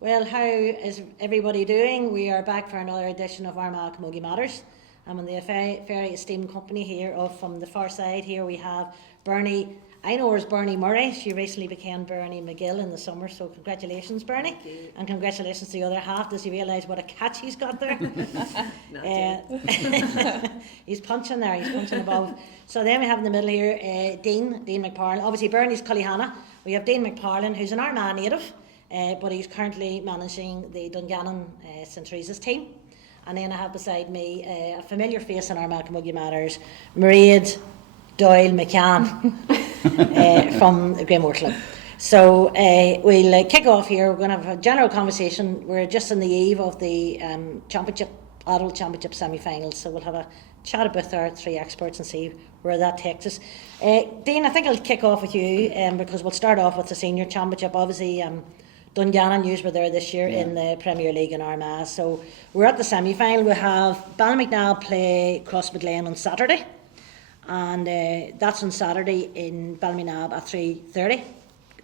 Well, how is everybody doing? We are back for another edition of Armagh Camogie Matters. I'm in the very esteemed company here from the far side. Here we have Bernie. I know her as Bernie Murray. She recently became Bernie McGill in the summer, so congratulations, Bernie. And congratulations to the other half. Does he realise what a catch he's got there? Not yet. He's punching there, he's punching above. So then we have in the middle here Dean McParlin. Obviously Bernie's Cullyhanna. We have Dean McParlin, who's an Armagh native, but he's currently managing the Dungannon St. Teresa's team. And then I have beside me a familiar face in Armagh Camogie Matters, Mairead Doyle McCann from the Greenmore Club. So we'll kick off here. We're going to have a general conversation. We're just on the eve of the adult championship semi-finals, so we'll have a chat about our three experts and see where that takes us. Dean, I think I'll kick off with you because we'll start off with the senior championship. Obviously, Dungannon News were there this year in the Premier League in Armagh. So we're at the semi-final. We have Ballymacnabb play Crossmaglen on Saturday, and that's on Saturday in Ballymacnabb at 3:30.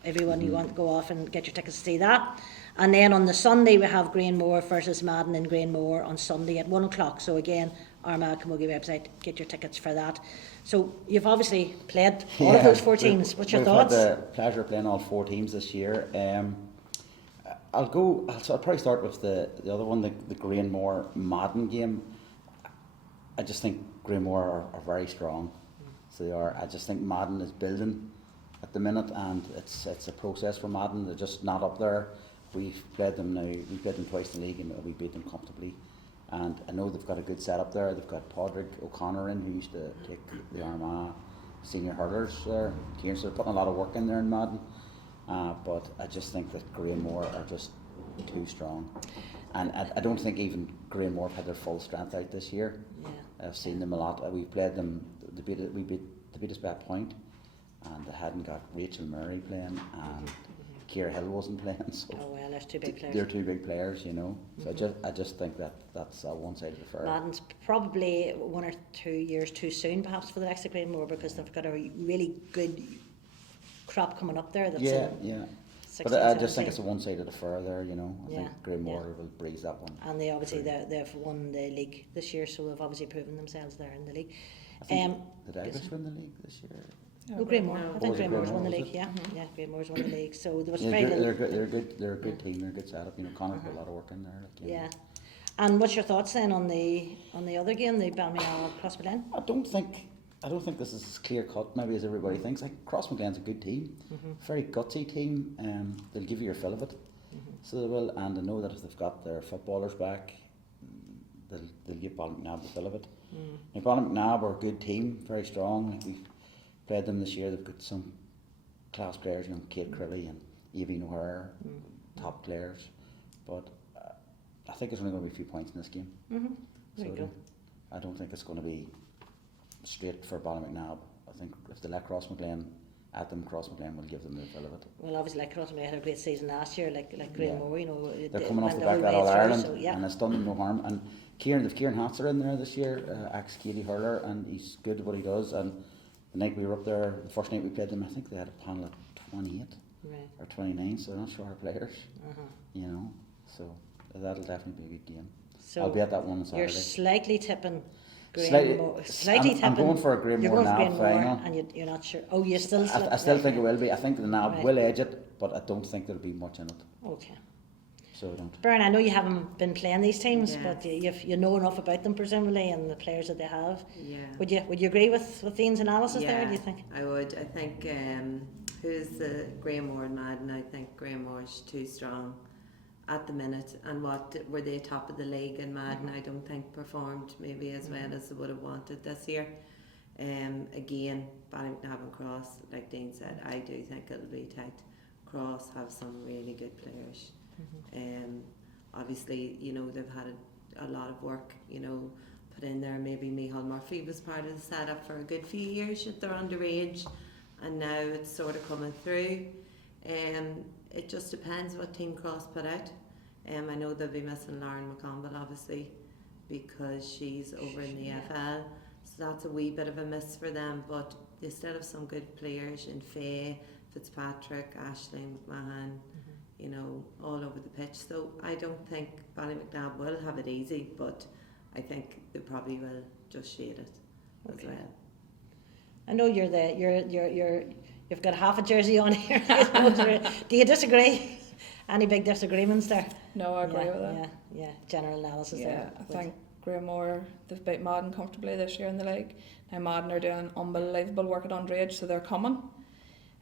Everyone you want to go off and get your tickets to see that. And then on the Sunday we have Greenmore versus Madden in Greenmore on Sunday at 1 o'clock. So again, Armagh Camogie website, get your tickets for that. So you've obviously played all of those four teams. What's your thoughts? We've had the pleasure of playing all four teams this year. I'll probably start with the other one, the Greenmore Madden game. I just think Greenmore are very strong. So they are. I just think Madden is building at the minute, and it's a process for Madden. They're just not up there. We've played them now. We played them twice in the league, and we beat them comfortably. And I know they've got a good setup there. They've got Padraig O'Connor in, who used to take the Armagh senior hurlers there. So they're putting a lot of work in there in Madden. But I just think that Greenmore are just too strong. And I don't think even Greenmore have had their full strength out this year. Yeah. I've seen them a lot. We've played them. They beat us by a point, and they hadn't got Rachel Murray playing, and Ciara Hill wasn't playing. So there's two big players. They're two big players, you know. So I just think that's one side of the fair. Madden's probably 1 or 2 years too soon, perhaps, for the next of Greenmore, because they've got a really good crop coming up there. That's yeah. 16, but I just think it's a one side of the fair there, you know. I think Greenmore will breeze that one. And they obviously they've won the league this year, so they've obviously proven themselves there in the league. Did Irish win the league this year? Greenmore. I think Greenmore's won the league. Yeah, Greenmore's won the league. So there was very little. They're a good team. They're a good setup. You know, Connor's got a lot of work in there. Yeah. And what's your thoughts then on the other game, the Ballymacnabb Crossmaglen? I don't think this is as clear cut maybe as everybody thinks. Like Crossmaglen's a good team, very gutsy team. They'll give you your fill of it, so they will. And I know that if they've got their footballers back, they'll give Ballymacnabb the fill of it. Now Ballymacnabb are a good team, very strong. Like we played them this year. They've got some class players, you know, Kate Crilly and Evie O'Hare, top players. But I think it's only going to be a few points in this game. So I don't think it's going to be straight for Ballymacnabb. I think if they let Crossmaglen at them, Crossmaglen will give them the fill of it. Well, obviously, like Crossmaglen had a great season last year, like Greenmore, you know. They're coming off the back of that All-Ireland, and it's done them no harm. And Kieran Hatzer in there this year, ex-Keely hurler, and he's good at what he does. And the night we were up there, the first night we played them, I think they had a panel of 28 or 29, so they're not short of players, you know. So that'll definitely be a good game. So I'll be at that one on Saturday. You're slightly tipping I'm going for a Greenmore Nab final. And you're not sure. Oh, you still. I still think it will be. I think the Nab will edge it, but I don't think there'll be much in it. Okay. So I don't. Bern, I know you haven't been playing these teams, but you know enough about them presumably and the players that they have. Yeah. Would you agree with Dean's analysis there? Do you think? I would. I think who's the Greenmore and Madden? I think Greenmore's too strong at the minute, and what were they top of the league in Madden? I don't think performed maybe as well as they would have wanted this year. Again, Ballymacnabb and Cross, like Dean said, I do think it'll be tight. Cross have some really good players. Obviously, you know, they've had a lot of work, you know, put in there. Maybe Micheál Murphy was part of the setup for a good few years at their underage, and now it's sort of coming through. It just depends what Team Cross put out. I know they'll be missing Lauren McConville obviously because she's over in the FL, so that's a wee bit of a miss for them, but they still have some good players in Faye, Fitzpatrick, Aisling McMahon, you know, all over the pitch. So I don't think Ballymacnab will have it easy, but I think they probably will just shade it as well. I know you've got half a jersey on here. I suppose. Do you disagree? Any big disagreements there? No, I agree with that. Yeah. General analysis Yeah, there. I think Greenmore, they've beat Madden comfortably this year in the league. Now Madden are doing unbelievable work at underage, so they're coming.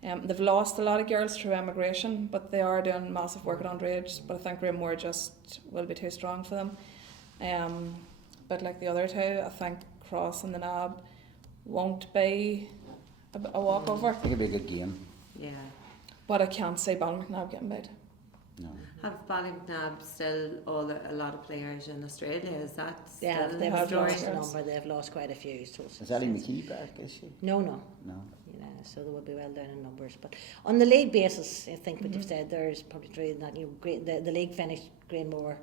They've lost a lot of girls through emigration, but they are doing massive work at underage. But I think Greenmore just will be too strong for them. But like the other two, I think Cross and the Nab won't be a walkover. I think it'll be a good game. Yeah. But I can't see Ballymacnab getting beat. No. Have Ballymacnab still a lot of players in Australia? Is that They have, still they've the story? lost a number. They've lost quite a few. So Is Ellie McKee back, is she? No. No. Yeah, so they will be well down in numbers. But on the league basis, I think what you've said there is probably true. That the league finished Greenmore,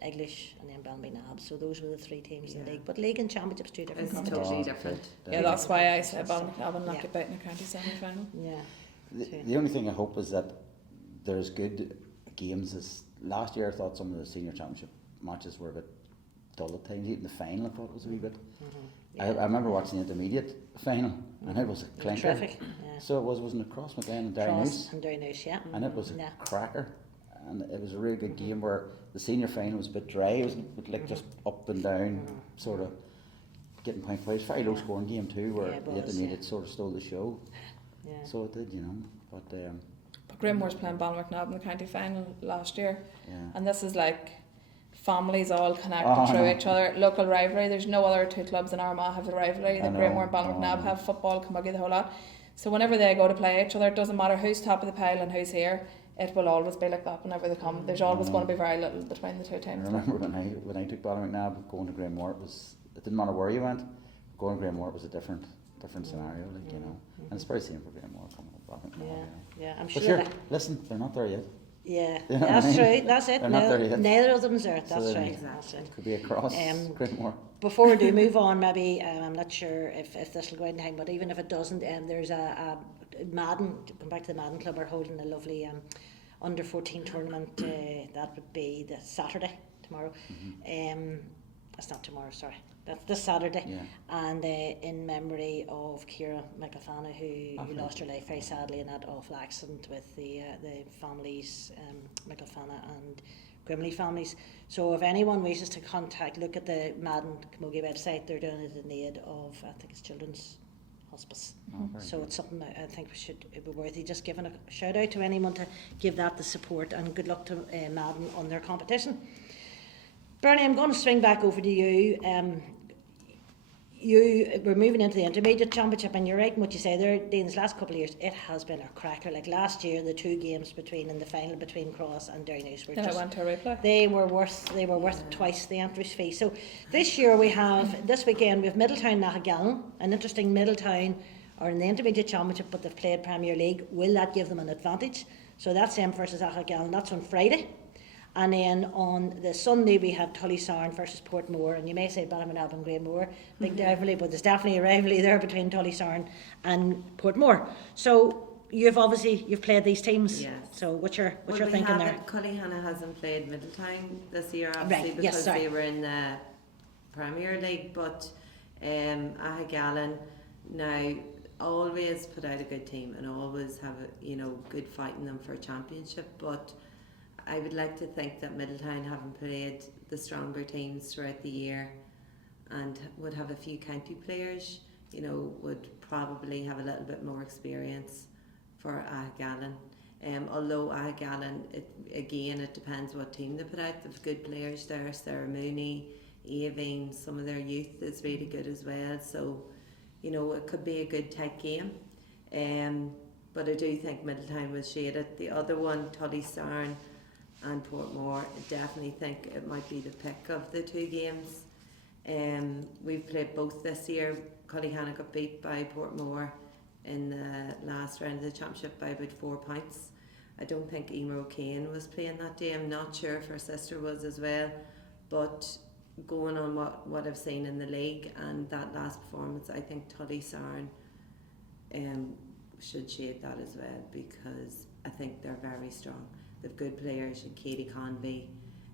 English, and then Ballymacnab. So those were the three teams in the league. But league and championships, two different It's competitions. totally different. Yeah, that's why I said Ballymacnab will not Yeah. get beat in the county semi-final. Yeah. The only thing I hope is that there's good games. Last year I thought some of the senior championship matches were a bit dull at times. Even the final I thought was a wee bit. I remember watching the intermediate final and it was a clinker. Terrific. Yeah. So wasn't it Cross McLean and Cross Derrynews? and Derrynews, yeah. And it was a Yeah. cracker. And it was a really good game where the senior final was a bit dry. It was a bit like just up and down, sort of getting point plays. Very low scoring game too, where Yeah, it the was, intermediate yeah. sort of stole the show. Yeah. So it did, you know. But But Greenmore's playing Ballymacnab in the county final last year. yeah. And this is like families all connected Oh, through I know. each other. Local rivalry. There's no other two clubs in Armagh have the rivalry. The I know. Greenmore and Ballymacnab Oh. have football, camogie, the whole lot. So whenever they go to play each other, it doesn't matter who's top of the pile and who's here. It will always be like that whenever they come. There's always going to be very little between the two I teams. remember when I took Ballymacnab going to Greenmore, it didn't matter where you went. Going to Greenmore was a different scenario, like, you know. And it's very same for Greenmore coming up Ballymacnab. Yeah, You know. yeah, I'm But sure. sure, that- listen, they're not there yet. Yeah, You know what I that's mean? true. That's it. They're not there yet. Neither of them's there. So That's then- right. That's it. Could be across Greenmore. Before we do move on, maybe I'm not sure if this will go in time, but even if it doesn't, there's a Madden. To come back to the Madden Club, are holding a lovely under 14 tournament. That would be the Saturday tomorrow. That's not tomorrow. Sorry, that's this Saturday. Yeah. And in memory of Ciara McAfana, who Okay. lost her life very sadly in that awful accident with the families, McAfana and Grimley families. So if anyone wishes to contact, look at the Madden Camogie website. They're doing it in aid of, I think it's Children's Hospice. Oh, very So good. it's something I think it would be worthy just giving a shout out to anyone to give that the support, and good luck to Madden on their competition. Bernie, I'm going to swing back over to you. We're moving into the intermediate championship, and you're right in what you say there, Dean. These last couple of years, it has been a cracker. Like last year, the two games in the final between Cross and Derrynews were Then just I went to a replay. they were worth twice the entrance fee. So this year this weekend we have Middletown Nahagallen, an interesting Middletown are in the intermediate championship but they've played Premier League. Will that give them an advantage? So that's them versus Nahagallen. That's on Friday. And then on the Sunday we have Tullysarn versus Portmore, and you may say Ballymacnab and Greenmore, big rivalry, but there's definitely a rivalry there between Tullysarn and Portmore. So you've played these teams. Yes. So what's your thinking there? Cullyhanna hasn't played Middletown this year, obviously, Right, yes, because sorry. they were in the Premier League, but Ahagallen now always put out a good team and always have good fight in them for a championship. But I would like to think that Middletown, having played the stronger teams throughout the year and would have a few county players, would probably have a little bit more experience for Ahagallen. Although Ahagallen, it depends what team they put out. They've good players there. Sarah Mooney, Avine, some of their youth is really good as well. So, it could be a good tight game. But I do think Middletown was shaded. The other one, Tullysarn and Portmore, I definitely think it might be the pick of the two games. We've played both this year. Cullyhanna got beat by Portmore in the last round of the championship by about 4 points. I don't think Emer O'Kane was playing that day. I'm not sure if her sister was as well, but going on what I've seen in the league and that last performance, I think Tullysarn should shade that as well, because I think they're very strong. they've good players. Katie Convey,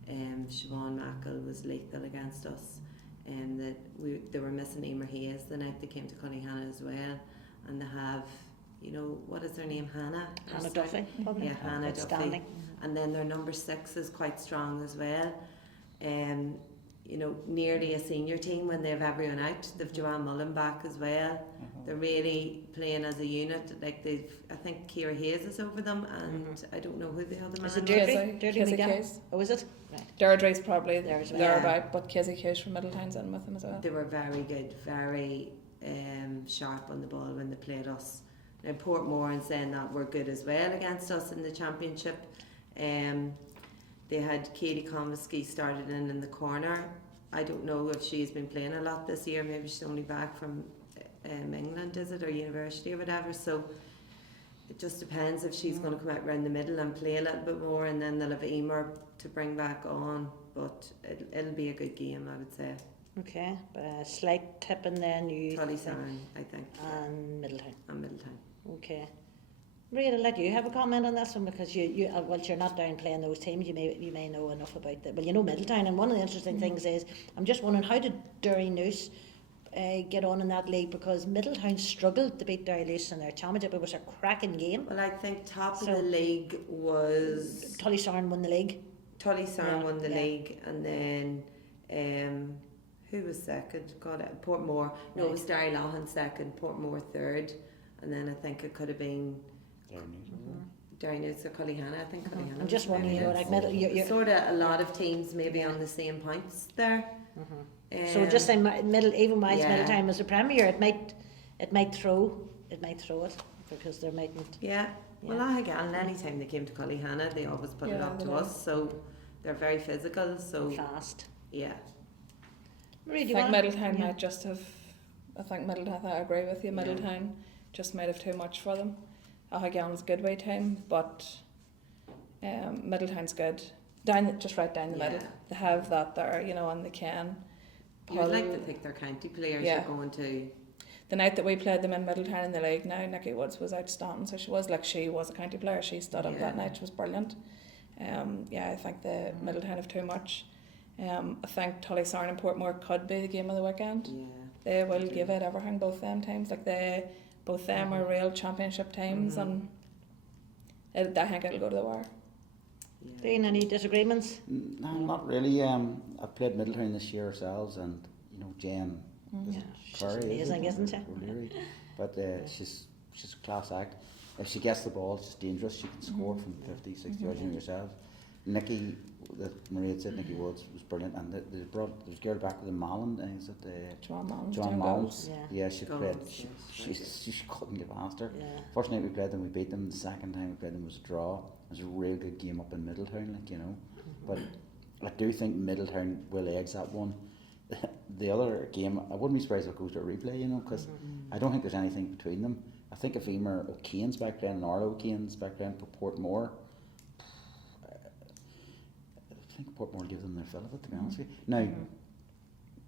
Siobhan Mackle was lethal against us, and they were missing Emer Hayes the night they came to Cullyhanna as well, and they have, you know, what is her name, Hannah Duffy, probably. yeah, Hannah Duffy, Outstanding. and then their number 6 is quite strong as well. You know, nearly a senior team when they have everyone out. They've Joanne Mullen back as well. They're really playing as a unit. Like I think Ciara Hayes is over them, and I don't know who the other man Is it was. Deirdre Kizzy McGann? Case. Oh, is it? Right. Deirdre's probably There as well. thereabout, but Kizzy Case from Middletown's in with them as well. They were very good, very sharp on the ball when they played us. Now Portmore, and saying that, were good as well against us in the championship. They had Katie Comiskey started in the corner. I don't know if she's been playing a lot this year. Maybe she's only back from England, is it, or university or whatever. So it just depends if she's going to come out around the middle and play a little bit more, and then they'll have Emer to bring back on. But it'll be a good game, I would say. Okay, but a slight tip in then you Tullysound, I think, and Middletown. and Middletown. Okay. Maria, I'll let you have a comment on this one, because whilst you're not down playing those teams, you may know enough about that. Well, you know Middletown, and one of the interesting things is, I'm just wondering, how did Derry Noose get on in that league? Because Middletown struggled to beat Derry Noose in their championship. It was a cracking game. Well, I think top So- of the league was Tullysound won the league. Tullysound Yeah, won the yeah. league, and then who was second? God, Portmore. No, it was Derry Loughlin second, Portmore third, and then I think it could have been Derry Noose or Cullyhanna. I think Cullyhanna. I'm just was wondering, Derry like Noose. you're Sort of a lot of teams maybe on the same points there. so just say even whilst yeah. Middletown was the premier, it might throw it, because they mightn't. Yeah. Well, Yeah. again, any time they came to Cullyhanna, they always put it Yeah, up they to do. us. So they're very physical. So Fast. yeah. Maria, I do you think want? Middletown Yeah. might just have. I think Middletown. I agree with you. Middletown just might have too much for them. Again, was a good way team, but Middletown's good. Just right down the Yeah. middle. They have that there, you know, and they can. You'd like to think their county players Yeah. are going to. The night that we played them in Middletown in the league, now Nikki Woods was outstanding. So she was a county player. She stood up that Yeah. night. She was brilliant. I think the Middletown have too much. I think Tullysound and Portmore could be the game of the weekend. Yeah. They will give it everything, both them teams. Like both them are real championship teams, and I think it'll go to the wire. Yeah. Dean, any disagreements? No, not really. I've played Middletown this year ourselves, and you know Jen Yeah, she's Curry, amazing, isn't she? O'Leary. But she's a class act. If she gets the ball, it's dangerous. She can score from 50, 60 yards, you know yourself. Nikki, that Maria had said, Nikki Woods was brilliant, and they brought this girl back with the Malin. Is it Joanne Mullins. Joanne doing Mullins? goals. Yeah. Yeah, she played. Goals, She couldn't get past her. Yeah. First night we played them, we beat them. The second time we played them was a draw. It was a real good game up in Middletown, like, you know. But I do think Middletown will eggs that one. The other game, I wouldn't be surprised if it goes to a replay, you know, because I don't think there's anything between them. I think if Emer O'Kane's back playing and Arlo O'Kane's back playing for Portmore, I think Portmore will give them their fill of it, to be honest with you. Now,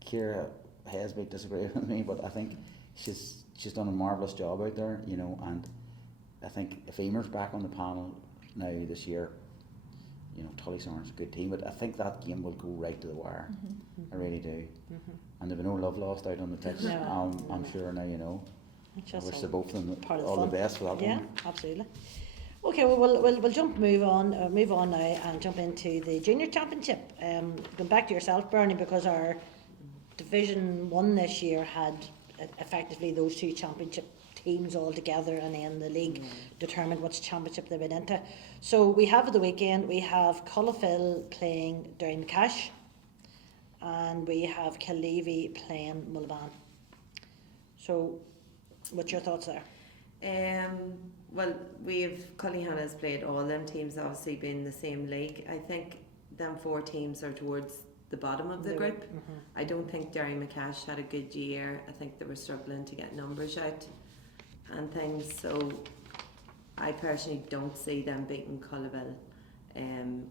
Ciara Hayes might disagree with me, but I think she's done a marvellous job out there, you know, and I think if Emer's back on the panel now this year, you know, Tullysound's a good team, but I think that game will go right to the wire. I really do. And there'll be no love lost out on the pitch. No. I'm sure now, you know. It's I just wish all the both of them part of all the fun. best for that Yeah, one. absolutely. Okay, well, we'll move on now and jump into the junior championship. Going back to yourself, Bernie, because our Division 1 this year had effectively those two championship teams all together, and then the league determined which championship they went into. So we have at the weekend, we have Cullafill playing Downcash, and we have Killevy playing Mullaban. So what's your thoughts there? Well, Cullyhanna has played all them teams, obviously being in the same league. I think them 4 teams are towards the bottom of the group. I don't think Derry McCash had a good year. I think they were struggling to get numbers out and things, so I personally don't see them beating Cullafill.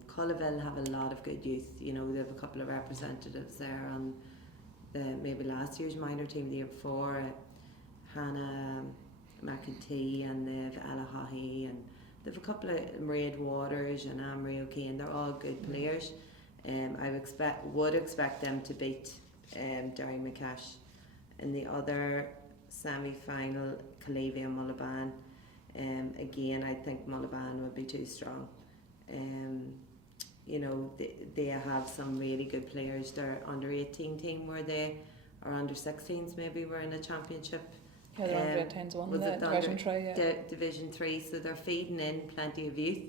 Cullafill have a lot of good youth, you know, they have a couple of representatives there on maybe last year's minor team, the year before, Hannah McEntee, and they have Ella Haughey, and They've a couple of Mairead Waters and Amory O'Kane. They're all good players. Would expect them to beat Derry McCash. In the other semi-final, Calavey and Mullaban. Again, I think Mullaban would be too strong. You know, they have some really good players. Their under 18 team where they are under 16s maybe were in a championship. Yeah, they're under 18s one, was the it the Division 3, yeah. Division 3, so they're feeding in plenty of youth.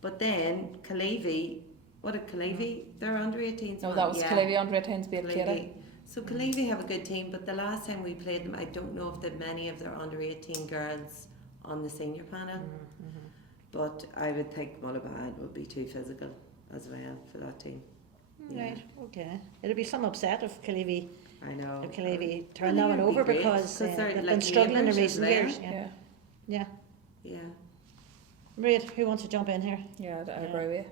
But then Calavey, what did Calavey? They're under 18s. No, that was Calavey under 18s beat Calavey. Kira. So Calavey have a good team, but the last time we played them, I don't know if they had many of their under 18 girls on the senior panel. But I would think Mullaban would be too physical as well for that team. Right, okay. It'll be some upset if Calavey, I know. if Calavey turn Well, that one it'd be over great, because 'cause they're they've like been struggling in neighbours as recent well. years. Yeah. Yeah. Yeah. Mairead, who wants to jump in here? Yeah, I Yeah. agree with you.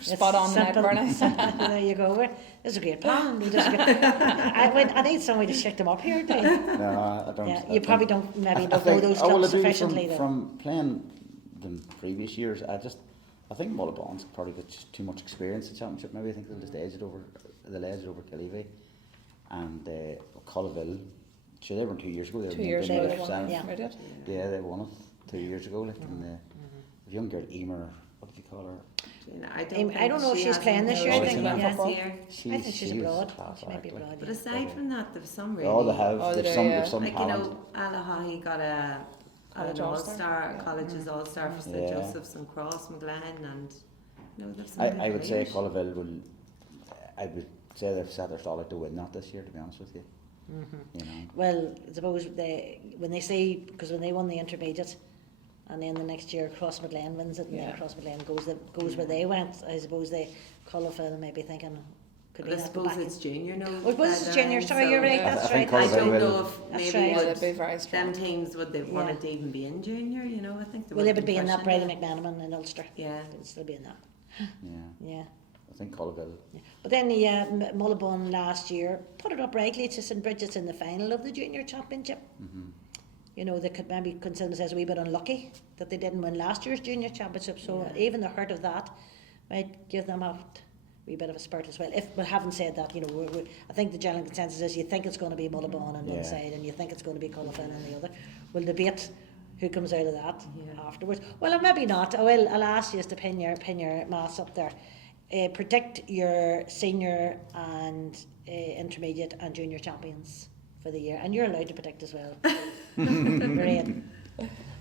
Spot on the net, Simple. Bernie. There you go. This is a great plan. I need somebody to shake them up here, do you? No, I don't. Yeah, I you probably think- don't maybe I don't know think- those I will clubs agree sufficiently. though. from playing them previous years. I think Mullaban's probably got just too much experience in championship. Maybe I think they'll just edge it over Calavey and Colville. Sure, they won 2 years ago. 2 years they ago made they it won. seventh. Yeah. They did. Yeah, they won it 2 years ago. Like, and the young girl Emer, what did you call her? I don't know if she's hasn't playing this played year, I think, this yeah. year. I think she's was abroad. class She might be act, like. abroad. But Yeah. aside from that, there's some really. Oh, they have. Oh, they There's do, yeah. some Like, you talent. know, Alahahi got an College all-star, All-Star, yeah. college's all-star for St Yeah. Joseph's and Cross McGlenn, and you know, there's some I good would say players. Colville will. I would say they've set their stall out to win that this year. To be honest with you, you know. Well, I suppose when they won the intermediate, and then the next year Cross McGlenn wins it, and then Yeah. Cross McGlenn goes where they went. I suppose they Colville may be thinking, could But we I not go suppose back? it's junior, no. Oh, it was that junior. they're Sorry, in, you're right. Yeah. That's I think right. I Colville don't will- know if That's maybe right. Yeah, would they'd be very strong. them teams would they Yeah. want it to even be in junior, you know, I think they Well, they would would be in that pushing Brady it. McManaman in Ulster. Yeah. They'd still be in that. Yeah, Yeah. I think Colville. But then Mullabun last year put it up rightly to St Bridget's in the final of the junior championship. You know, they could maybe consider themselves a wee bit unlucky that they didn't win last year's junior championship. So Yeah. even the hurt of that might give them a wee bit of a spurt as well. If we haven't said that, you know, I think the general consensus is you think it's going to be Mullabun on one Yeah. side and you think it's going to be Cullofen on the other. We'll debate who comes out of that Yeah. afterwards. Well, maybe not. I'll ask you to pin your maths up there. Predict your senior and intermediate and junior champions for the year, and you're allowed to predict as well. Great.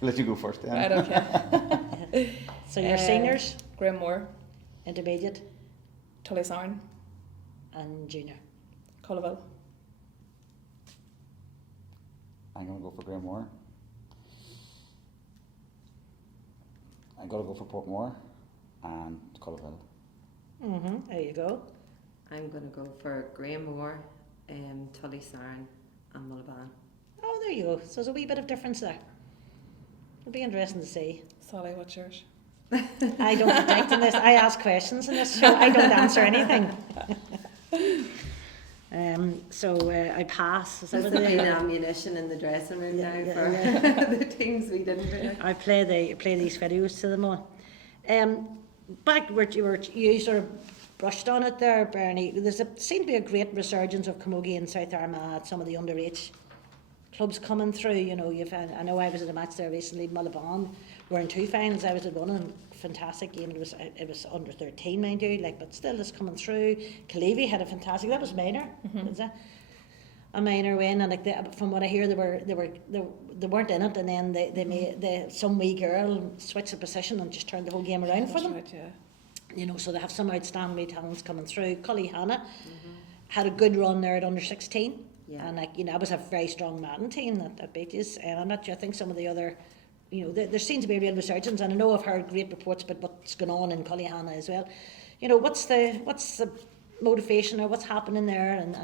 Let you go first, then. Right, okay. So your seniors, Graham Moore, intermediate, Tullysarn, and junior. Cullival. I'm gonna go for Graham I'm gonna go for Portmore and Colville. There you go. I'm going to go for Grahamore, Tullysarn and Mullaban. Oh, there you go. So there's a wee bit of difference there. It'll be interesting to see. Sally, what's yours? I don't predict in this. I ask questions in this show. I don't answer anything. So I pass. Is that There's what it been is? ammunition in the dressing room Yeah, now yeah, for the teams we didn't pick. I play these videos to them all. Back where you sort of brushed on it there, Bernie. Seemed to be a great resurgence of Camogie in South Armagh. Some of the underage clubs coming through. You know, I know I was at a match there recently. Mullaban were in 2 finals. I was at one, and fantastic game. It was under 13, mind you. But still, it's coming through. Calavey had a fantastic. That was minor. Was that? A minor win, and from what I hear, they weren't in it, and then they made some wee girl switch the position and just turned the whole game around for That's them. right, yeah. You know, so they have some outstanding wee talents coming through. Cully Hannah had a good run there at under 16, Yeah. and that was a very strong Madden team that beat us. And I'm not sure. I think some of the other, you know, there seems to be a real resurgence, and I know I've heard great reports about what's going on in Cully Hannah as well. You know, what's the motivation or what's happening there, and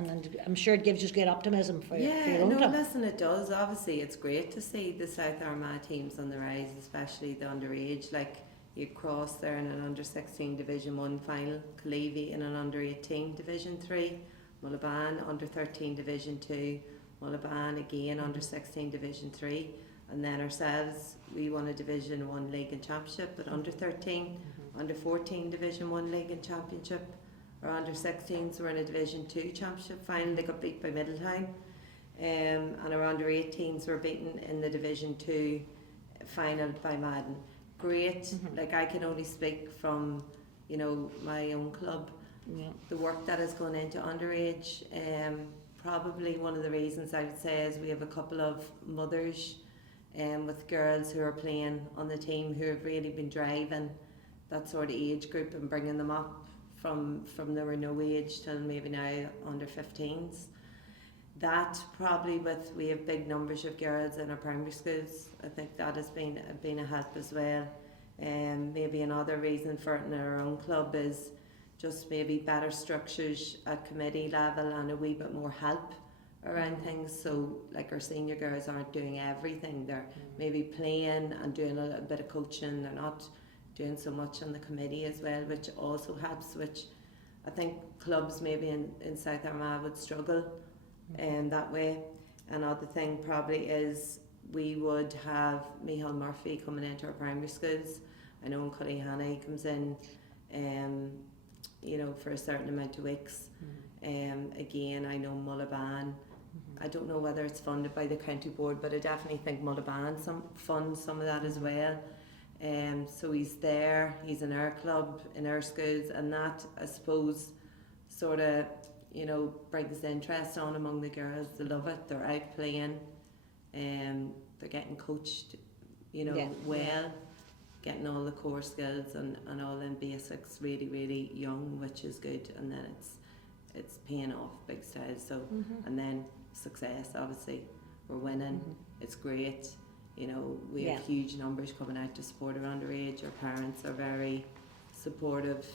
I'm sure it gives you great optimism for your own no, club. listen, it does. Obviously, it's great to see the South Armagh teams on the rise, especially the underage. Like you Cross there in an under 16 Division 1 final, Calavey in an under 18 Division 3, Mullaban under 13 Division 2, Mullaban again under 16 Division 3. And then ourselves, we won a Division 1 League and Championship at under 13, under 14 Division 1 League and Championship. Our under 16s were in a Division 2 Championship final, they got beat by Middletown. And our under 18s were beaten in the Division 2 final by Madden. Great, like I can only speak from, you know, my own club. Yeah. The work that has gone into underage, probably one of the reasons I would say is we have a couple of mothers with girls who are playing on the team who have really been driving that sort of age group and bringing them up from they were no age till maybe now under 15s. That probably we have big numbers of girls in our primary schools. I think that has been a help as well. Maybe another reason for it in our own club is just maybe better structures at committee level and a wee bit more help around things. So like our senior girls aren't doing everything. They're maybe playing and doing a little bit of coaching. They're not doing so much on the committee as well, which also helps, which I think clubs maybe in South Armagh would struggle that way. Another thing probably is we would have Micheál Murphy coming into our primary schools. I know in Cullyhanna comes in you know, for a certain amount of weeks. Again, I know Mullaban. I don't know whether it's funded by the county board, but I definitely think Mullaban funds some of that as well. So he's there, he's in our club, in our schools, and that, I suppose, sort of, you know, brings interest on among the girls. They love it, they're out playing, they're getting coached, you know, getting all the core skills and all them basics really, really young, which is good, and then it's paying off big style. So and then success, obviously, we're winning, it's great. You know, we have huge numbers coming out to support our underage. Our parents are very supportive,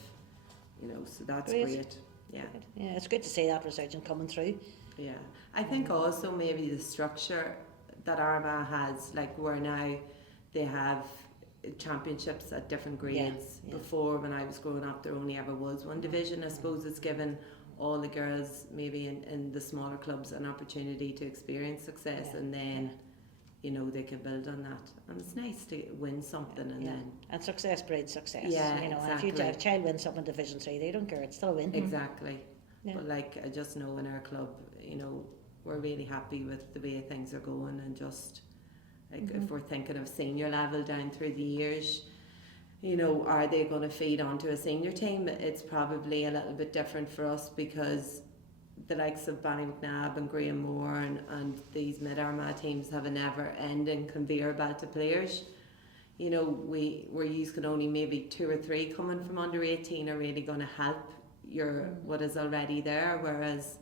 you know, so that's great. Yeah. Yeah, it's good to see that resurgence coming through. Yeah. I think also maybe the structure that Armagh has, like where now they have championships at different grades. Before, when I was growing up, there only ever was one division. I suppose it's given all the girls maybe in the smaller clubs an opportunity to experience success, and then you know, they can build on that, and it's nice to win something and success breeds success. Yeah, you know, exactly. and if a child wins something in Division 3, they don't care, it's still a win. Exactly. But like, I just know in our club, you know, we're really happy with the way things are going, and just like if we're thinking of senior level down through the years, you know, are they going to feed onto a senior team? It's probably a little bit different for us, because the likes of Ballymacnab and Grahamore and these mid-Armagh teams have a never-ending conveyor belt of players. You know, where you can only maybe 2 or 3 coming from under 18 are really going to help your what is already there, whereas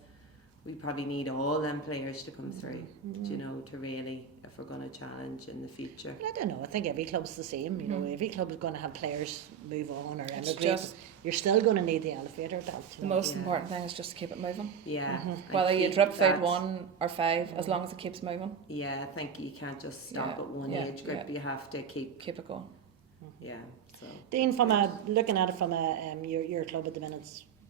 we probably need all them players to come through, you know, to really, if we're going to challenge in the future. I don't know, I think every club's the same, you know, every club is going to have players move on or emigrate. You're still going to need the elevator to help. The most important thing is just to keep it moving. Yeah. Whether you drip feed 1 or 5, as long as it keeps moving. Yeah, I think you can't just stop at one age group, you have to keep it going. Yeah. So. Dean, looking at it from your club at the minute,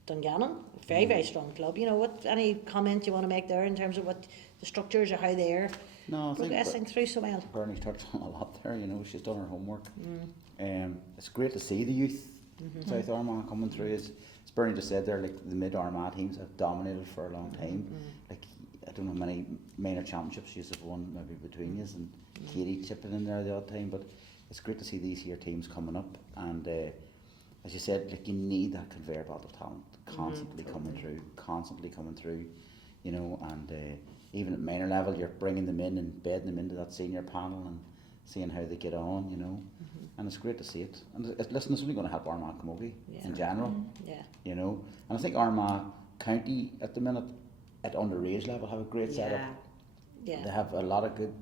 Dungannon, very, very strong club. You know, any comment you want to make there in terms of what the structures or how they're progressing through so well? Bernie's touched on a lot there, you know, she's done her homework. It's great to see the youth South Armagh coming through. As Bernie just said there, like the mid-Armagh teams have dominated for a long time. Like, I don't know how many minor championships she's have won maybe between us, and Katie chipping in there the odd time, but it's great to see these here teams coming up, and as you said, like, you need that conveyor belt of talent constantly coming through, you know, and even at minor level, you're bringing them in and bedding them into that senior panel and seeing how they get on, you know, and it's great to see it. And listen, it's only going to help Armagh Camogie in general, you know, and I think Armagh County at the minute at underage level have a great setup. They have a lot of good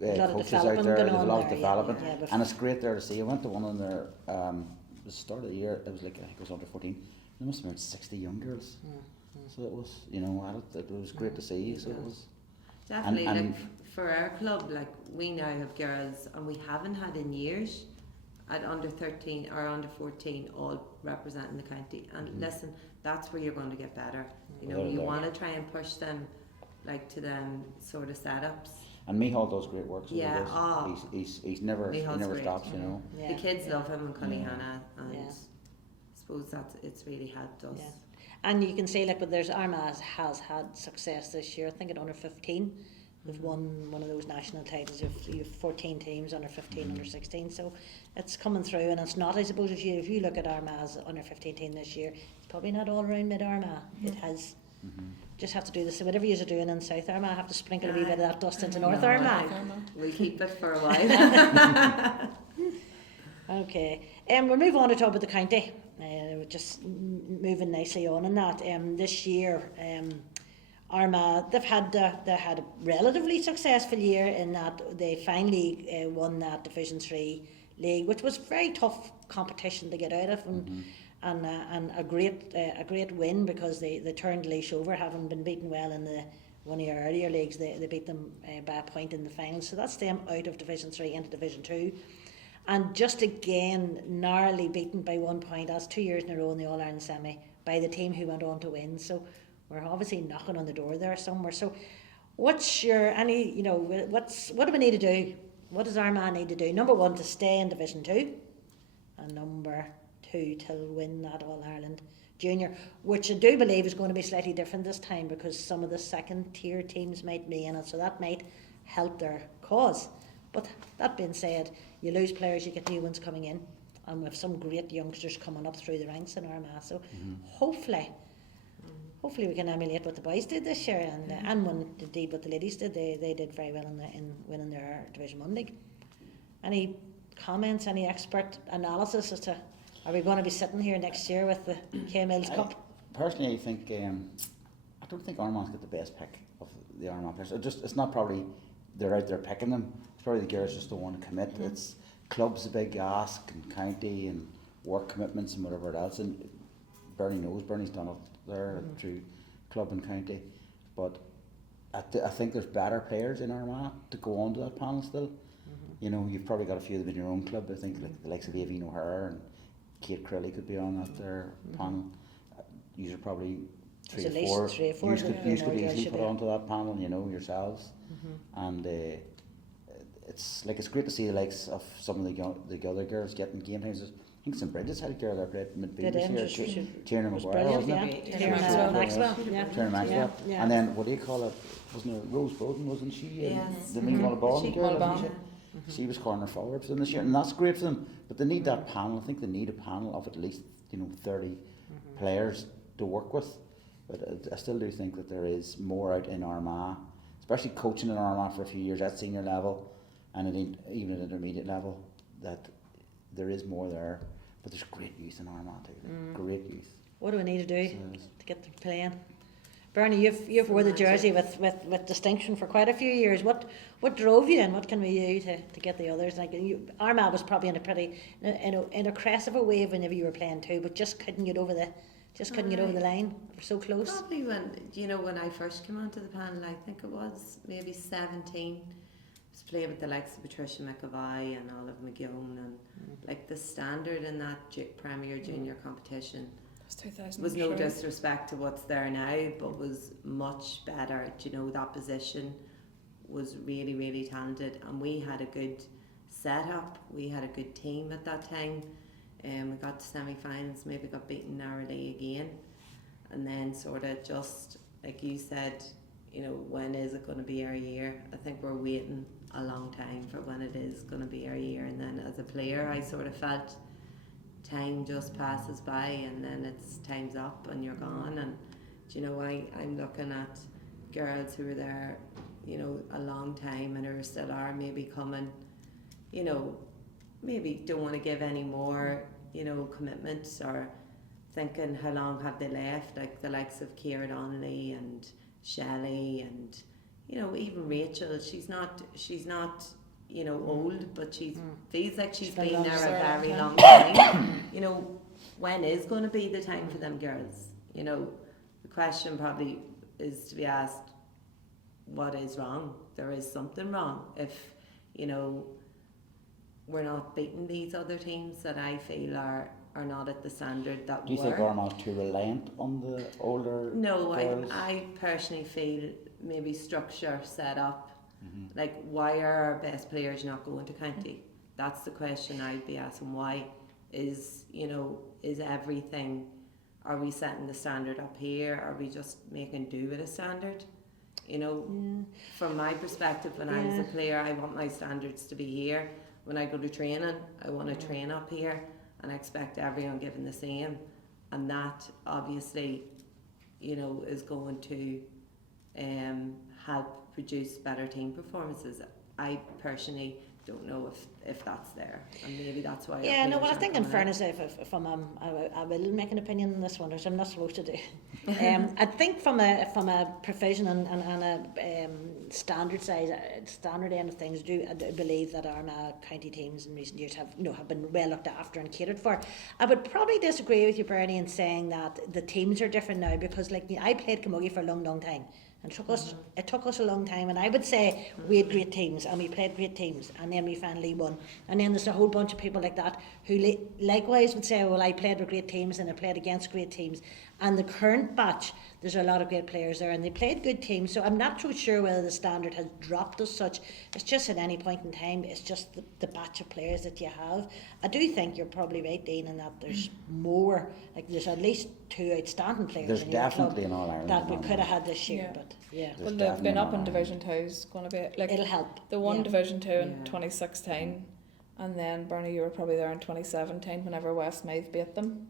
coaches out there, there's a lot of development, and it's great there to see. I went to one on their the start of the year, it was like, I think it was under 14, there must have been 60 young girls, so it was, you know, it was great to see. So it was definitely, like for our club, like we now have girls, and we haven't had in years at under 13 or under 14 all representing the county, and listen, that's where you're going to get better, you know. You want to try and push them like to them sort of setups. And Mihal does great work. So Yeah, he's never Mihal's great. stops. You know. Yeah. The kids love him in Cullyhanna, and Yeah. I suppose it's really helped us. Yeah. And you can see, like, but there's Armagh has had success this year. I think at under 15, they've won one of those national titles. You've 14 teams, under 15, under 16. So it's coming through, and it's not. I suppose if you look at Armagh's under 15 team this year, it's probably not all around mid Armagh. It has. Just have to do this. So whatever you're doing in South Armagh, have to sprinkle a wee bit of that dust into North Armagh. We'll keep it for a while. Okay, we'll move on to talk about the county. Just moving nicely on in that. This year, Armagh, they had a relatively successful year in that they finally won that Division 3 league, which was very tough competition to get out of, and a great win because they turned Laois over, having been beaten well in one of your earlier leagues. They beat them by a point in the final, so that's them out of Division 3 into Division 2. And just again, narrowly beaten by 1 point, as 2 years in a row in the All-Ireland semi, by the team who went on to win. So we're obviously knocking on the door there somewhere. So what's your, what do we need to do? What does Armagh need to do? Number 1, to stay in Division 2. And number 2, to win that All-Ireland Junior, which I do believe is going to be slightly different this time because some of the second tier teams might be in it. So that might help their cause. But that being said, you lose players, you get new ones coming in, and we have some great youngsters coming up through the ranks in Armagh. So hopefully we can emulate what the boys did this year, and when indeed what the ladies did, they did very well in winning their Division 1 league. Any comments, any expert analysis as to, are we going to be sitting here next year with the K-Mills Cup? Personally, I think I don't think Armagh's got the best pick of the Armagh players. It's not probably they're out there picking them. It's probably the girls just don't want to commit. It's clubs a big ask, and county and work commitments and whatever else. And Bernie's done it there through club and county. But I think there's better players in Armagh to go on to that panel still. You know, you've probably got a few of them in your own club. I think like the likes of Aoibhín O'Hare and Kate Crilly could be on that there panel. These are probably three or four. You could easily put onto that panel, you know, yourselves. And it's great to see the likes of some of the other girls getting game times. I think St Bridget's had a girl there played mid-B this year. Tierna Maguire, wasn't it? Tierna Maxwell. Tierna Maxwell. Yeah. And then, what do you call it? Wasn't it Rose Bowden, wasn't she? Yes. The Meanwhile Bond girl, wasn't she? Mm-hmm. She was corner forward for them this year, and that's great for them. But they need that panel. I think they need a panel of at least 30 players to work with. But I still do think that there is more out in Armagh, especially coaching in Armagh for a few years at senior level and even at intermediate level, that there is more there. But there's great youth in Armagh too. Great youth. What do we need to do to get them playing? Bernie, you've wore the jersey with distinction for quite a few years. What drove you, and what can we do to get the others? Like Armagh was probably in a pretty in a crest of a wave whenever you were playing too, but just couldn't get over the line. We're so close. Probably when I first came onto the panel, I think it was maybe 17. I was playing with the likes of Patricia McAvoy and Olive McGeown, and like the standard in that Premier Junior competition. Was no disrespect to what's there now, but was much better. That position was really, really talented, and we had a good setup. We had a good team at that time. We got to semi-finals, maybe got beaten narrowly again, and then sort of just like you said, when is it going to be our year? I think we're waiting a long time for when it is going to be our year. And then as a player, I sort of felt time just passes by, and then it's time's up and you're gone. And I'm looking at girls who were there a long time and who still are maybe coming, maybe don't want to give any more commitments, or thinking how long have they left, like the likes of Ciara Donnelly and Shelley and even Rachel. She's not old, but she feels like she's been there a very long time. When is going to be the time for them girls? The question probably is to be asked, what is wrong? There is something wrong if we're not beating these other teams that I feel are not at the standard that Do you think Armagh's too reliant on the older No, girls? I personally feel maybe structure set up Like, why are our best players not going to county? That's the question I'd be asking. Why is everything? Are we setting the standard up here? Are we just making do with a standard? From my perspective, when I was a player, I want my standards to be here. When I go to training, I want to train up here, and I expect everyone given the same. And that obviously, is going to help produce better team performances. I personally don't know if that's there, and maybe that's why. Yeah, no, well, I think in fairness, if I will make an opinion on this one, which I'm not supposed to do. I think from a provision and a standard end of things, I do believe that Armagh county teams in recent years have been well looked after and catered for. I would probably disagree with you, Bernie, in saying that the teams are different now, because I played Camogie for a long time. And it took us a long time, and I would say we had great teams and we played great teams, and then we finally won. And then there's a whole bunch of people like that who likewise would say, well, I played with great teams and I played against great teams. And the current batch, there's a lot of great players there, and they played good teams. So I'm not too sure whether the standard has dropped as such. It's just at any point in time, it's just the batch of players that you have. I do think you're probably right, Dean, in that there's more. Like, there's at least 2 outstanding players. There's in your definitely club an All-Ireland that we could have had this year, but yeah. There's Well, they've been up in definitely Division 2 is going to be like It'll help. the one Yeah. Division 2 in 2016, and then Bernie, you were probably there in 2017 whenever Westmeath beat them.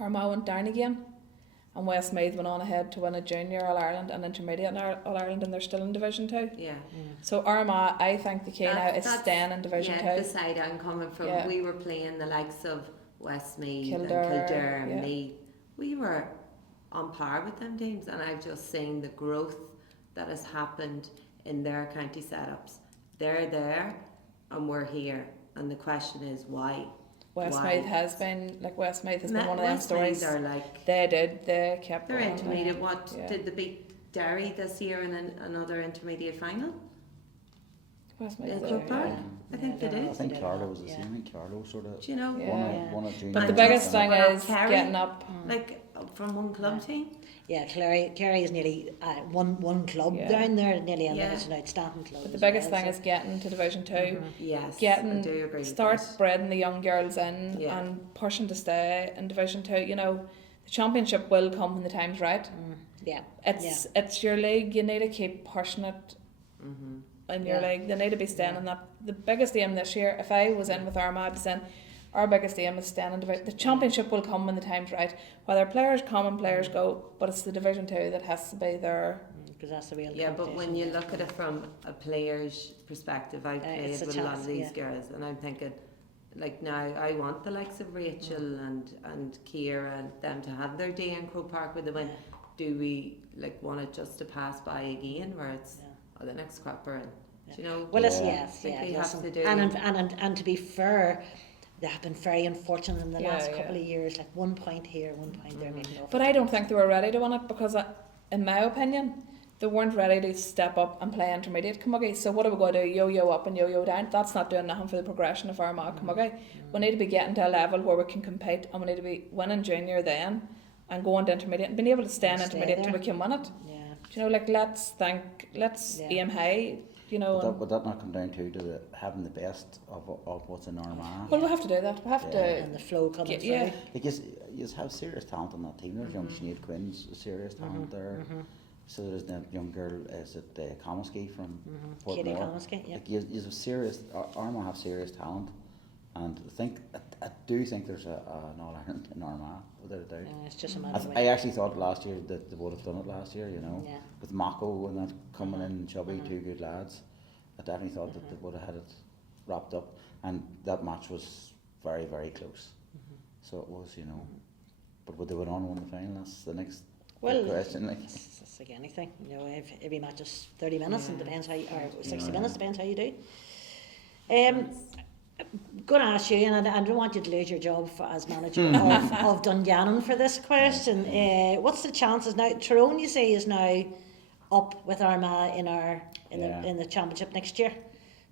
Armagh went down again, and Westmeath went on ahead to win a junior All-Ireland and intermediate All-Ireland, and they're still in Division 2. Yeah. So Armagh, I think the key now is That's- staying in Division 2. The side I'm coming from, Yeah. we were playing the likes of Westmeath Kildare, and Kildare and yeah. Meath. We were on par with them teams, and I've just seen the growth that has happened in their county setups. They're there and we're here, and the question is why? Westmeath Why? has been one of them Westmeath stories. are like, They kept they're going. intermediate. What Yeah. did they beat Derry this year in another intermediate final? Westmeath, In yeah, Croke Park? yeah. I think they Yeah, did. I think Yeah. Carlo was the Yeah. same. I think Carlo sort of Do you know? Yeah. won a junior. But the But biggest thing we're not is Kerry. getting up. Like, from one club team? Yeah, Kerry is nearly one club Yeah. down there, nearly, and Yeah. it's an outstanding club. But the as biggest well, thing so- is getting to Division 2. Yes, I Getting do agree start with that. breeding the young girls in Yeah. and pushing to stay in Division 2. The championship will come when the time's right. Yeah, It's your league. You need to keep pushing it in your Yeah. league. They need to be staying Yeah. in that. The biggest aim this year, if I was in with Armagh, I'd be saying our biggest aim is staying in Division. The championship will come when the time's right. Whether players come and players go, but it's the Division 2 that has to be there. because that's the real. Yeah, but when competition. you look at it from a player's perspective, I've played it's a with a lot chance, of these yeah. girls, and I'm thinking, like, now I want the likes of Rachel and Ciara and them to have their day in Croke Park with the win. Do we want it just to pass by again, where it's the next crapper, and do you know? Well, it's Yeah. yes, I think we listen, have to do. and to be fair, they have been very unfortunate in the Yeah, last yeah. couple of years. Like 1 point here, 1 point there, maybe off. But I don't think they were ready to win it because, in my opinion, they weren't ready to step up and play intermediate Camogie. So what are we going to do? Yo-yo up and yo-yo down? That's not doing nothing for the progression of Armagh Camogie. We need to be getting to a level where we can compete, and we need to be winning junior then and going to intermediate and being able to stay in Stay intermediate till there. we can win it. Yeah, Let's Yeah. aim high. And Would that not come down to having the best of what's in Armagh? well, we have to do that. We have Yeah. and the flow coming through. yeah. Because you have serious talent on that team. There's young Sinead Quinn's serious talent there. So there's that young girl, is it Comiskey from Katie Portmore? Comiskey, yeah. Like you have serious, Armagh have serious talent, and I do think there's an All-Ireland in Armagh, without a doubt. It's just a matter of I actually thought last year that they would have done it last year, Yeah. with Mako and that coming in, Chubby, 2 good lads. I definitely thought that they would have had it wrapped up, and that match was very, very close. So it was, but would they went on and won the final? That's the next Well, big question. it's like anything. Every match is 30 minutes and depends how you, or 60 Yeah. minutes, depends how you do. Going to ask you, and I don't want you to lose your job as manager of Dungannon for this question. What's the chances now? Tyrone, you say, is now up with Armagh in the championship next year.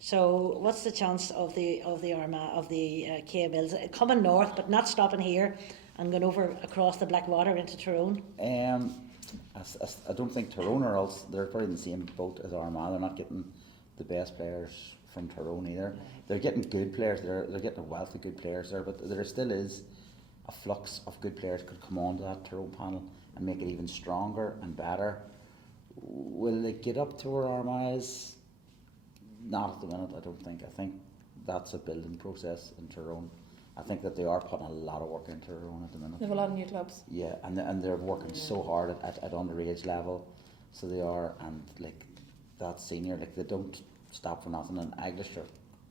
So what's the chance of the Armagh of the Kia Mills coming north, but not stopping here and going over across the Blackwater into Tyrone? I don't think Tyrone or else they're probably in the same boat as Armagh. They're not getting the best players from Tyrone either. They're getting good players. They're getting a wealth of good players there, but there still is a flux of good players could come onto that Tyrone panel and make it even stronger and better. Will they get up to where Armagh is? Not at the minute, I don't think. I think that's a building process in Tyrone. I think that they are putting a lot of work into Tyrone at the minute. They have a lot of new clubs. Yeah, and they're working so hard at underage level, so they are, and like that senior, like they don't stop for nothing. And Aglisher,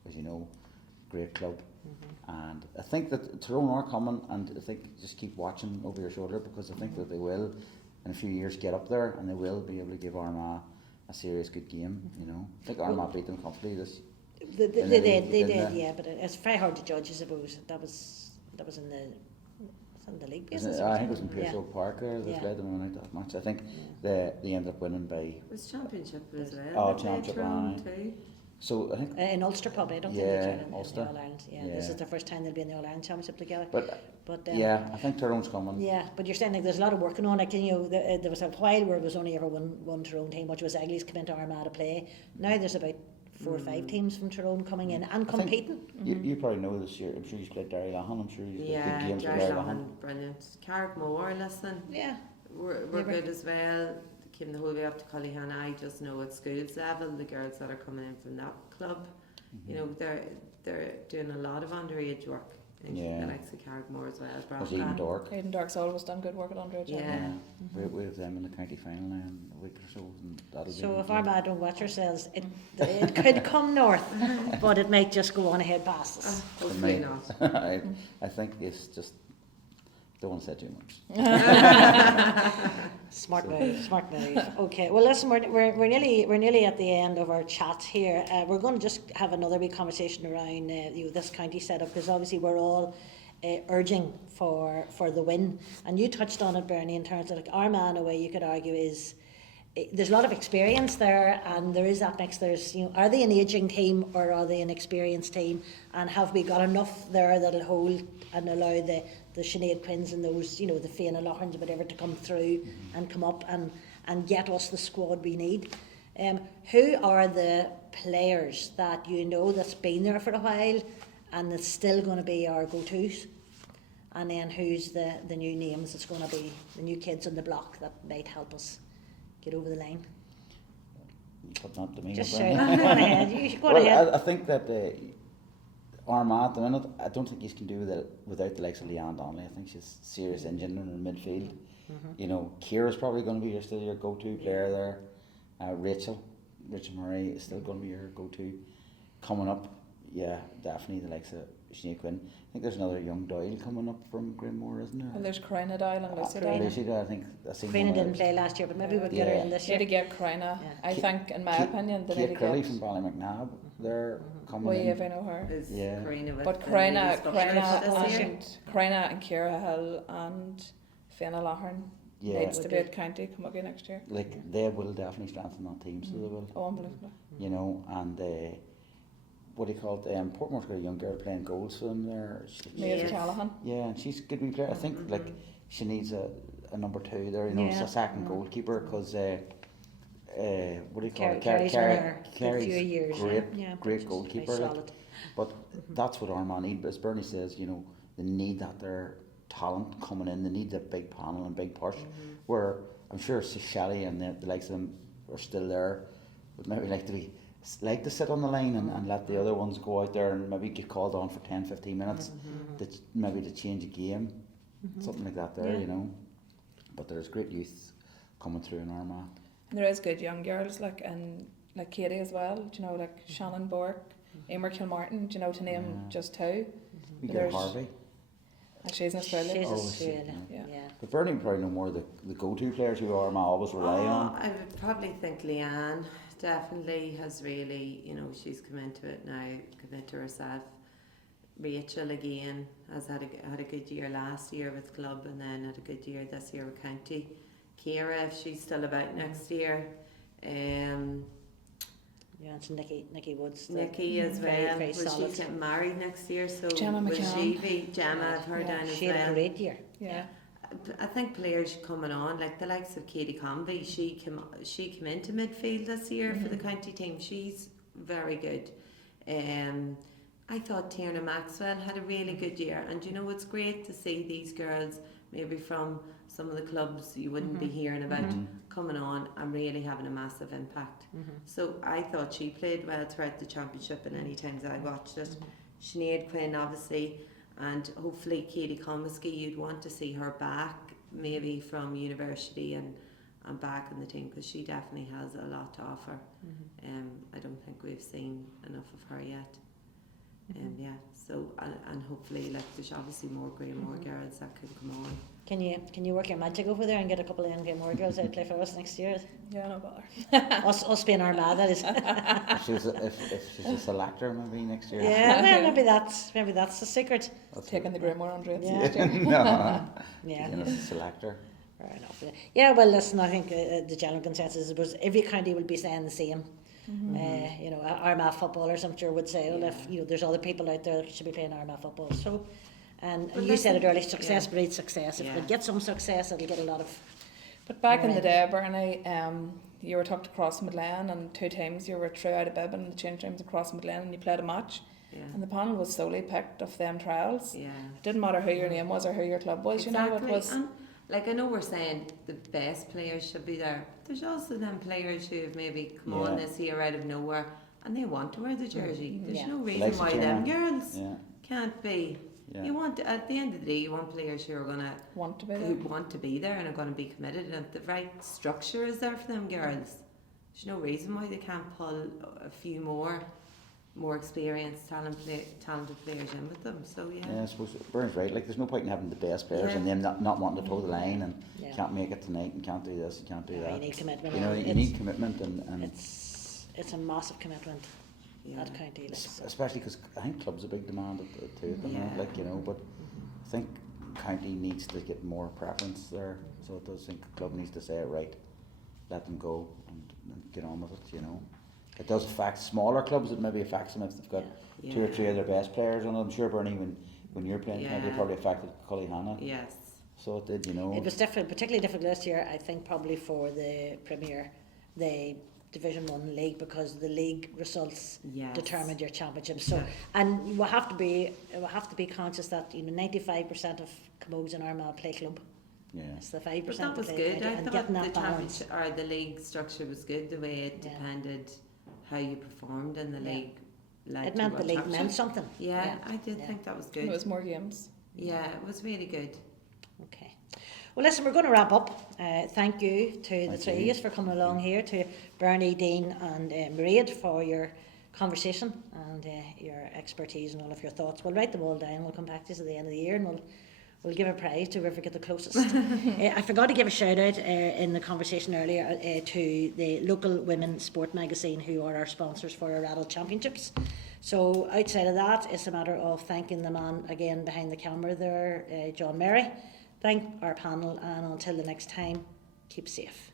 as you know, great club. And I think that Tyrone are coming, and I think just keep watching over your shoulder, because I think that they will in a few years get up there, and they will be able to give Armagh a serious good game. You know, I think Armagh beat them comfortably this. They did, yeah, but it's very hard to judge, I suppose. That was in the league basis. I think it was in Pierce Oak Park there. They played them on that match. I think they ended up winning by. It was championship as well. Oh, championship, round too. So I think in Ulster, probably. I don't think they're in the All Ireland. Yeah, this is the first time they'll be in the All Ireland Championship together. But I think Tyrone's coming. Yeah, but you're saying like there's a lot of working on. Like, you know, there was a while where it was only ever one Tyrone team, which was Egley's come into Armagh to play. Now there's about 4 or 5 teams from Tyrone coming in and competing. You probably know this year. I'm sure you've played Derry Lahan. I'm sure you've played good games with Derry Derry Lahan. Brilliant. Carrickmore, listen. Yeah, We're good as well. Came the whole way up to Cullyhan. I just know at schools level, the girls that are coming in from that club, you know, they're doing a lot of underage work. And the likes of Carrickmore as well. There's Eden Dork. Eden Dork's always done good work at underage. Yeah. We have them in the county final now in a week or so. And that'll so be if Armagh don't watch ourselves, it could come north, but it might just go on ahead past us. Hopefully not. I think it's just, don't want to say too much. Smart move. Okay, well listen, we're nearly at the end of our chat here. We're going to just have another wee conversation around this county setup, because obviously we're all urging for the win, and you touched on it, Bernie, in terms of like Armagh, in a way you could argue is there's a lot of experience there, and there is that mix. There's, you know, are they an ageing team or are they an experienced team, and have we got enough there that'll hold and allow the Sinead Quinns and those, you know, the Fianna Loughans or whatever to come through and come up and get us the squad we need. Who are the players that you know that's been there for a while and that's still going to be our go-tos? And then who's the new names that's going to be the new kids on the block that might help us get over the line? Putting up to me. Just shout. Go ahead. Go ahead. I think that Armagh at the minute, I don't think he can do without the likes of Leanne Donnelly. I think she's a serious engine in the midfield. You know, Ciara's probably going to be still your go-to player there. Rachel Murray is still going to be your go-to. Coming up, yeah, definitely the likes of Sinead Quinn. I think there's another young Doyle coming up from Grenmore, isn't there? Well, there's Crina Doyle and Lucy Doyle. Lucy Doyle, I think. Crina didn't play last year, but maybe we'll get her in this year. Need to get Crina. I think, in my opinion, they need to get. Curley from Ballymacnab, they're coming in. If I know her. But Crina and Ciara Hill and Fianna Loughran needs to be at County Camogie next year. Like, they will definitely strengthen that team, so they will. Oh, unbelievable. You know, and what do you call it? Portmore's got a young girl playing goals for them there. Maeve Callahan. Yeah, and she's a good wee player. I think like she needs a number 2 there. You know, a second goalkeeper, because what do you call it? Carrie's great goalkeeper. Like. But that's what Armagh need. But as Bernie says, you know, they need that their talent coming in. They need that big panel and big push. Where I'm sure Shelley and the likes of them are still there. Would maybe like to sit on the line and let the other ones go out there and maybe get called on for 10-15 minutes, maybe to change a game, something like that there, you know. But there's great youth coming through in Armagh. And there is good young girls like Katie as well, do you know, like Shannon Bork, Emer Kilmartin, do you know, to name just 2. We get Harvey. And she's in Australia. She's Australia. Yeah. But Bernie would probably know more the go-to players who Armagh always rely on. I would probably think Leanne definitely has really, you know, she's come into it now, come into herself. Rachel again has had a good year last year with club, and then had a good year this year with county. Ciara, if she's still about next year. Yeah, it's Nikki Woods. Nikki as well. Very she's getting married next year, so Gemma will McCann. she be? Gemma, I've heard down as well. She had a great year. Yeah. I think players coming on, like the likes of Katie Convey, she came into midfield this year for the county team. She's very good. I thought Tierna Maxwell had a really good year, and you know, it's great to see these girls maybe from some of the clubs you wouldn't be hearing about coming on and really having a massive impact. So I thought she played well throughout the championship, and any times I watched it. Sinead Quinn, obviously, and hopefully Katie Comiskey, you'd want to see her back maybe from university and back in the team, because she definitely has a lot to offer. I don't think we've seen enough of her yet. Yeah, so and hopefully, like, there's obviously more Greenmore girls that could come on. Can you work your magic over there and get a couple of young Greenmore girls out to play for us next year? Yeah, no bother. us being Armagh, that is. If she's a selector maybe next year. Yeah, well, maybe that's the secret. Taking the Greenmore on Drake. No. Yeah. You know, selector. Fair enough. Yeah, well, listen, I think the general consensus was every county will be saying the same. You know, Armagh footballers, I'm sure, would say, well, if you know, there's other people out there that should be playing Armagh football. So, and you said it earlier, success breeds success. If we get some success, it'll get a lot of. But back in the day, Bernie, you were tucked across Midland, and 2 times you were through out of bib and the change rooms across Midland, and you played a match. And the panel was solely picked of them trials. It didn't matter who your name was or who your club was. Exactly. You know, it was. And, like, I know we're saying the best players should be there. There's also them players who have maybe come on this year out of nowhere and they want to wear the jersey. There's no reason why them girls can't be. You want to, at the end of the day, you want players who are gonna want to be there and are gonna be committed, and the right structure is there for them girls. There's no reason why they can't pull a few more experienced, talented players in with them. So yeah, I suppose Byrne's right. Like, there's no point in having the best players and them not wanting to toe the line and can't make it tonight and can't do this and can't do that. You need commitment. You know, you need commitment, and it's a massive commitment. That county, especially because I think clubs a big demand too at the minute. Like, you know, but I think county needs to get more preference there. So I think the club needs to say it right, let them go and get on with it. You know. It does affect smaller clubs. It maybe affects them if they've got 2 or 3 of their best players on them. I'm sure, Bernie, when you're playing, it probably affected Cullyhanna. Yes. So it did, you know. It was different, particularly difficult this year, I think, probably for the Premier, the Division 1 league, because the league results determined your championship. So, and you will have to be conscious that, you know, 95% of Camogues in Armagh play club. Yeah. It's the 5% But that was play good. county, I and thought getting the that balance. championship or the league structure was good. The way it depended how you performed in the league. It meant the league meant something. Yeah, I did think that was good. It was more games. Yeah, it was really good. Okay. Well, listen, we're going to wrap up. Thank you to the 3 of you for coming along here, to Bernie, Dean and Mairead for your conversation and your expertise and all of your thoughts. We'll write them all down. We'll come back to this at the end of the year, and we'll give a prize to whoever get the closest. I forgot to give a shout out in the conversation earlier to the local women sport magazine, who are our sponsors for our adult championships. So outside of that, it's a matter of thanking the man again behind the camera there, John Mary. Thank our panel, and until the next time, keep safe.